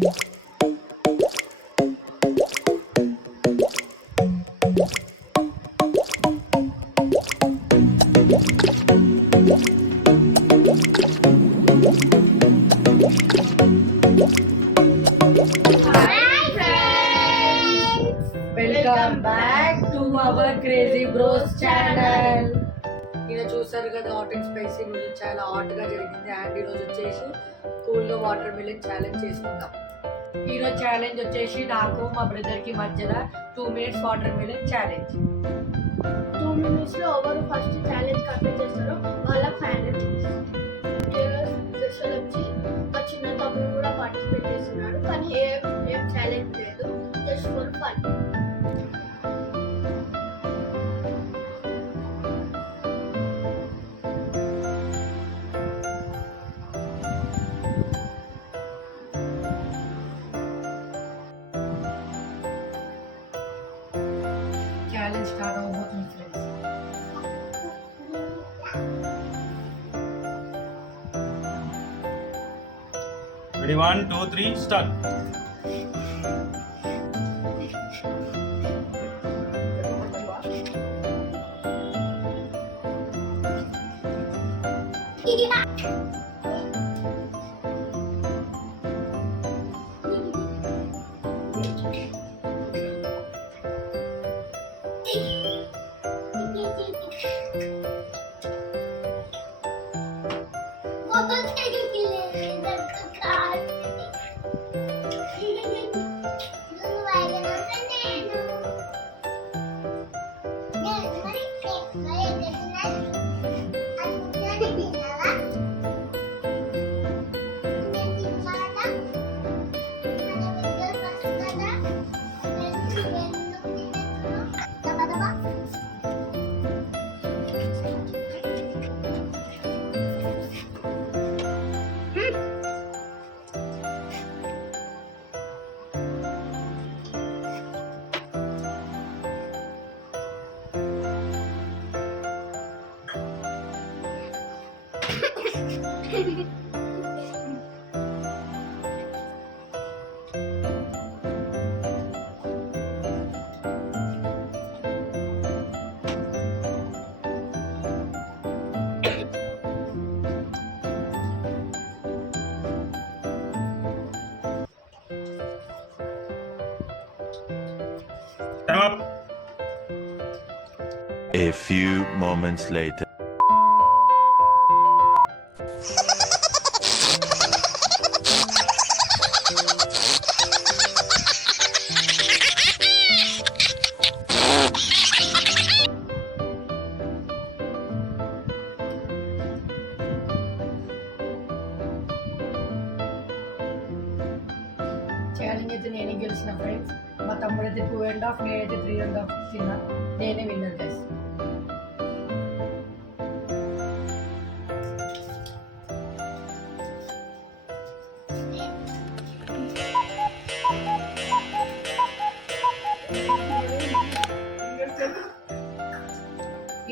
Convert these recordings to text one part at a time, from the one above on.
Welcome back to our crazy bros channel. ఈరోజు చూసారు కదా, హాట్ అండ్ స్పైసీ రోజు చాలా హాట్గా జరిగింది. అండ్ ఈరోజు వచ్చేసి కూల్గా వాటర్ మిలన్ ఛాలెంజ్ చేసుకుందాం. ఈరోజు ఛాలెంజ్ వచ్చేసి నాకు మా బ్రదర్కి మధ్యలో 2 minutes వాటర్ మిలన్ ఛాలెంజ్. 2 minutes లో ఎవరు ఫస్ట్ ఛాలెంజ్ కంప్లీట్ చేస్తారో వాళ్ళకి ఫైనల్. స్పెషల్ వచ్చి మా చిన్న తమ్ముడు కూడా పార్టిసిపేట్ చేస్తున్నాడు, కానీ ఏం ఛాలెంజ్ లేదు, just for fun. Challenge start అవబోతుంది friends. Ready, 1, 2, 3, start. Time up. A few moments later. Challenge అయితే నేనే గెలిచిన ఫ్రెండ్స్. మా తమ్ముడు అయితే 2.5, నేనైతే 3.5 తిన్నా. నేనే విన్నర్ గైస్.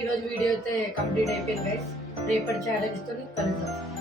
ఈరోజు వీడియో అయితే కంప్లీట్ అయిపోయింది గైస్. రేపటి ఛాలెంజ్తో కలుద్దాం.